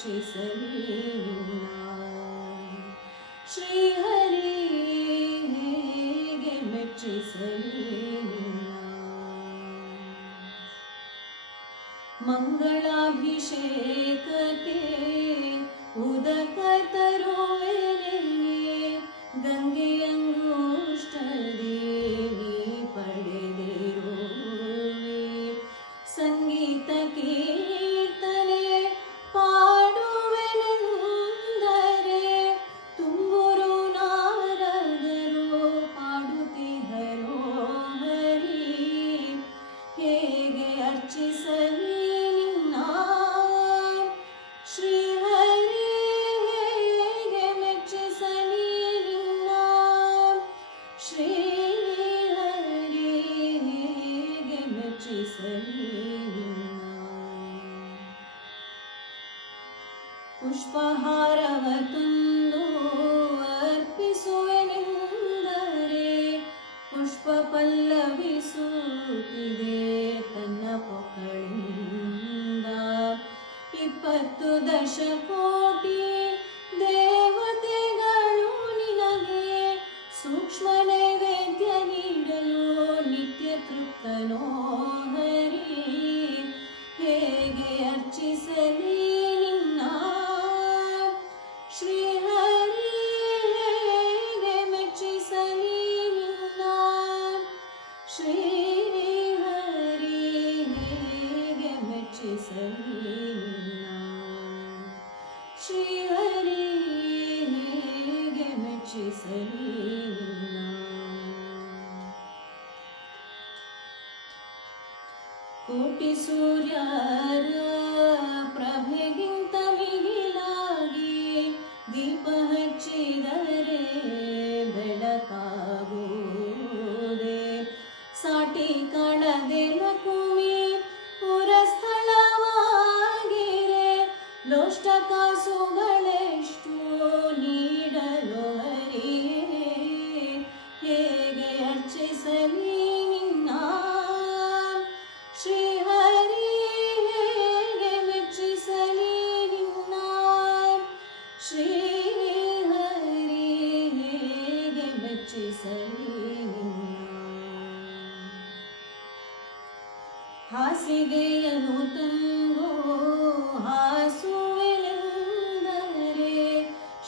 सली गुणा श्री हरिचि सली गुणा मङ्गलाभिषेक ಅರ್ಚಿಸಲಿ ನಿನ್ನ ಶ್ರೀಹರಿ ಹೇಗೆ ಮೆಚ್ಚಿಸಲಿ ನಿನ್ನ. ಶ್ರೀಹರಿ ಹೇಗೆ ಮೆಚ್ಚಿಸಲಿ ನಿನ್ನ. ಪುಷ್ಪಹಾರವ ತಂದು ಅರ್ಪಿಸುವೆನೆಂದರೆ ಪುಷ್ಪ ಪಲ್ಲವಿಸುತ್ತಿದೆ ಇಪ್ಪತ್ತು ದಶಕೋಟಿ ದೇವತೆಗಳು ನಿನಗೆ ಸೂಕ್ಷ್ಮ ನೈವೇದ್ಯ ನೀಡಲು ನಿತ್ಯ ತೃಪ್ತನೋ ಹರಿ. ಹೇಗೆ ಅರ್ಚಿಸಲಿ ನಿನ್ನ ಕೋಟಿ ಸೂರ್ಯರ ಪ್ರಭೆಗಿಂತ ಮಿಗಿಲಾಗಿ ದೀಪ ಹಚ್ಚಿದರೆ ಬೆಳಕಾಗುವುದೇ? ಸಾಟಿ ಕಾಣದೆ ಲಕುಮಿ ಪುರಸ್ಥಳವಾಗಿರೆ ಲೋಷ್ಟ ಕಾಸುಗಳೆಷ್ಟು ತಂದು ಹಾಸುವೆನೆಂದರೆ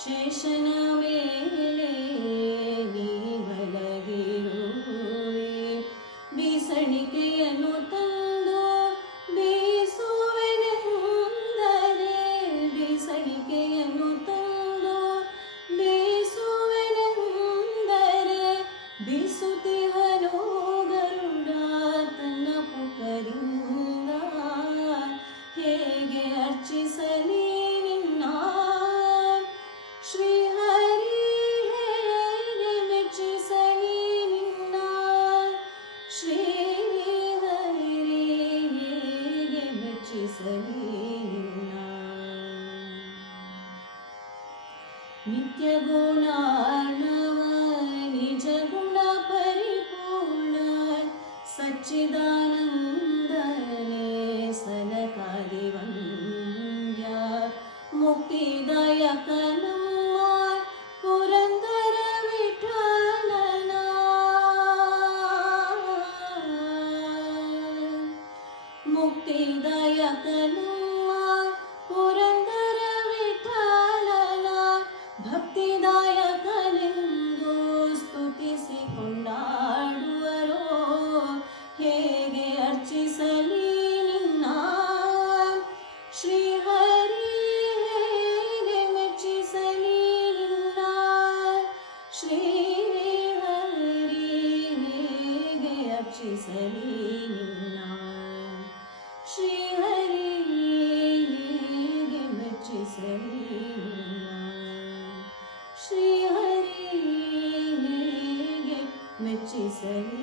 ಶೇಷನ ಮೇಲೆ നിത്യഗുണാണവ നിജഗുണ പരിപൂർണ സച്ചിദാനന്ദനെ സനകാരി വന്ദ്യ മുക്തിദയകനം പുരന്തര सलीना श्रीहरि गमचि सलीना श्रीहरि गमचि सलीना